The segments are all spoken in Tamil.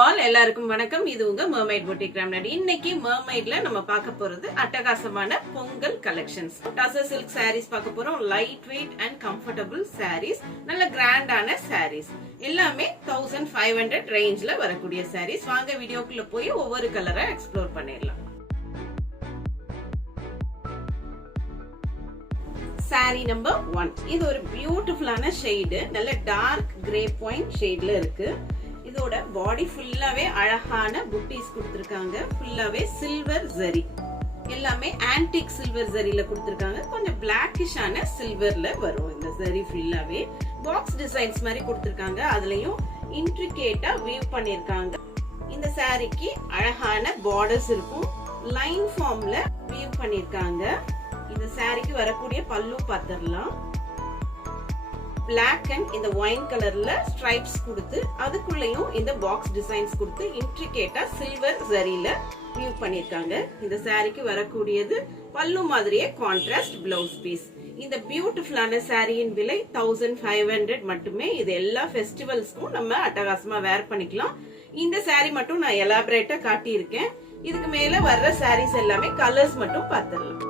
ஆல் எல்லாருக்கும் வணக்கம். இது உங்க Mermaid Boutique Ramnadi. இன்னைக்கு Mermaidல நம்ம பார்க்க போறது அட்டகாசமான Pongal collections. Tussar silk sarees பார்க்க போறோம். Light weight and comfortable sarees. நல்ல கிராண்டான sarees. எல்லாமே 1500 ரேஞ்ச்ல வரக்கூடிய sarees. வாங்க வீடியோக்குள்ள போய் ஒவ்வொரு கலரை எக்ஸ்ப்ளோர் பண்ணிடலாம். Sorry number 1. இது ஒரு பியூட்டிஃபுல்லான ஷேடு. நல்ல டார்க் கிரே பாயிண்ட் ஷேட்ல இருக்கு. இதோட பாடி ஃபுல்லாவே அழகான புட்டீஸ் கொடுத்திருக்காங்க. ஃபுல்லாவே சில்வர் ஜரி. எல்லாமே ஆன்டிக் சில்வர் ஜரியில கொடுத்திருக்காங்க. கொஞ்சம் பிளாக்கிஷான சில்வர்ல வரும் இந்த ஜரி ஃபுல்லாவே. பாக்ஸ் டிசைன்ஸ் மாதிரி கொடுத்திருக்காங்க. அதுலயும் இன்ட்ரிகேட்டா வீவ் பண்ணிருக்காங்க. இந்த சாரிக்கு அழகான பார்டர்ஸ் இருக்கும். லைன் ஃபார்ம்ல வீவ் பண்ணிருக்காங்க. இந்த சாரிக்கு வரக்கூடிய பல்லு பாத்திரலாம். பிளாக் அண்ட் இந்த ஒயின் கலர்ல ஸ்ட்ரைப்ஸ் கொடுத்து அதுக்குள்ளயும் இந்த பாக்ஸ் டிசைன்ஸ் கொடுத்து இன்ட்ரிகேட்டா சில்வர் ஜரியில வியூ பண்ணிருக்காங்க. இந்த சாரிக்கு வரக்கூடியது பல்லு மாதிரியே கான்ட்ராஸ்ட் பிளவுஸ் பீஸ். இந்த பியூட்டிஃபுல்லான சாரியின் விலை 1500 மட்டுமே. இது எல்லா ஃபெஸ்டிவல்ஸ்க்கும் நம்ம அட்டகாசமா வேர் பண்ணிக்கலாம். இந்த சாரி மட்டும் நான் எலாபரேட்டா காட்டி இருக்கேன். இதுக்கு மேல வர்ற சாரீஸ் எல்லாமே கலர்ஸ் மட்டும் பார்த்துடலாம்.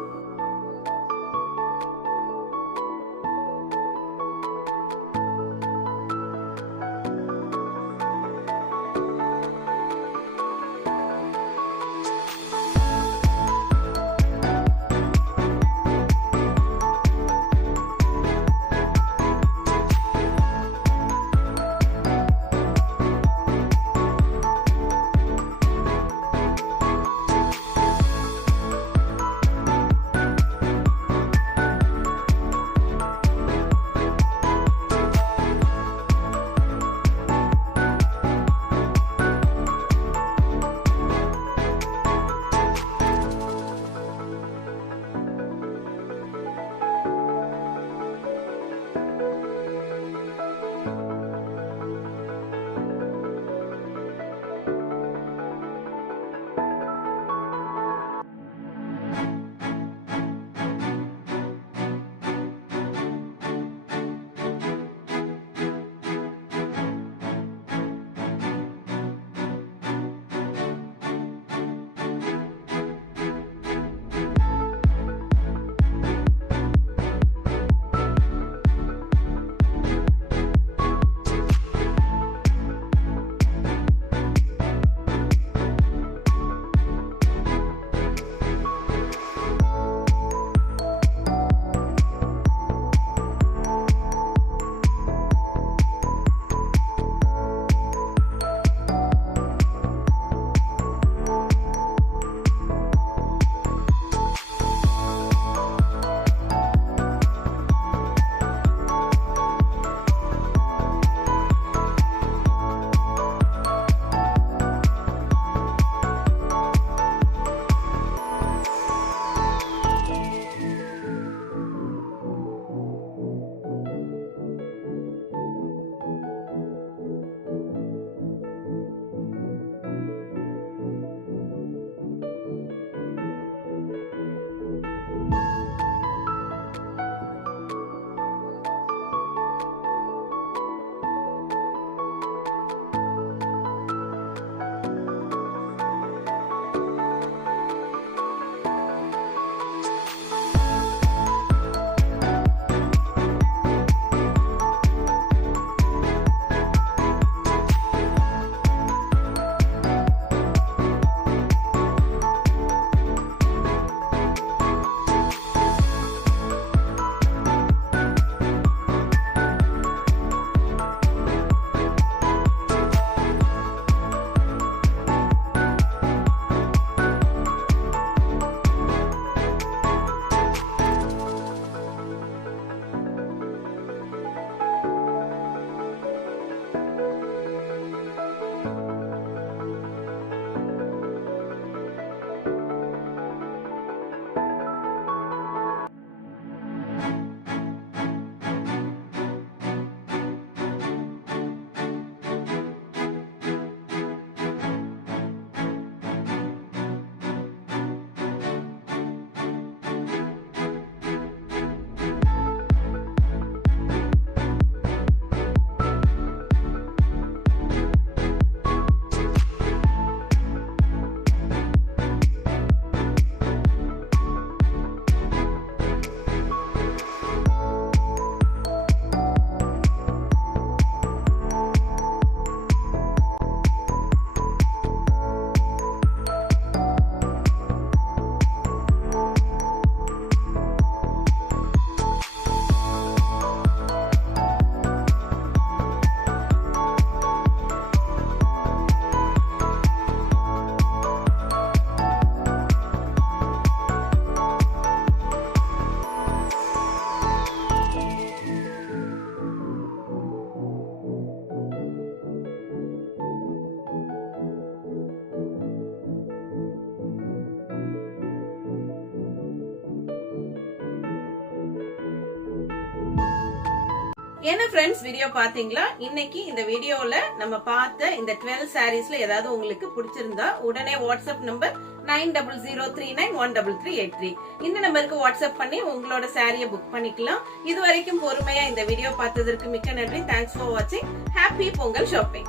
என்ன ஃப்ரெண்ட்ஸ், வீடியோ பாத்தீங்களா? இன்னைக்கு இந்த வீடியோல நம்ம பார்த்த இந்த 12 சாரீஸ்ல ஏதாவது உங்களுக்கு பிடிச்சிருந்தா உடனே வாட்ஸ்அப் நம்பர் 9003913383 இந்த நம்பருக்கு வாட்ஸ்அப் பண்ணி உங்களோட சாரியை புக் பண்ணிக்கலாம். இது வரைக்கும் பொறுமையா இந்த வீடியோ பார்த்ததற்கு மிக்க நன்றி. தேங்க்ஸ் ஃபார் வாட்சிங். Happy Pongal shopping.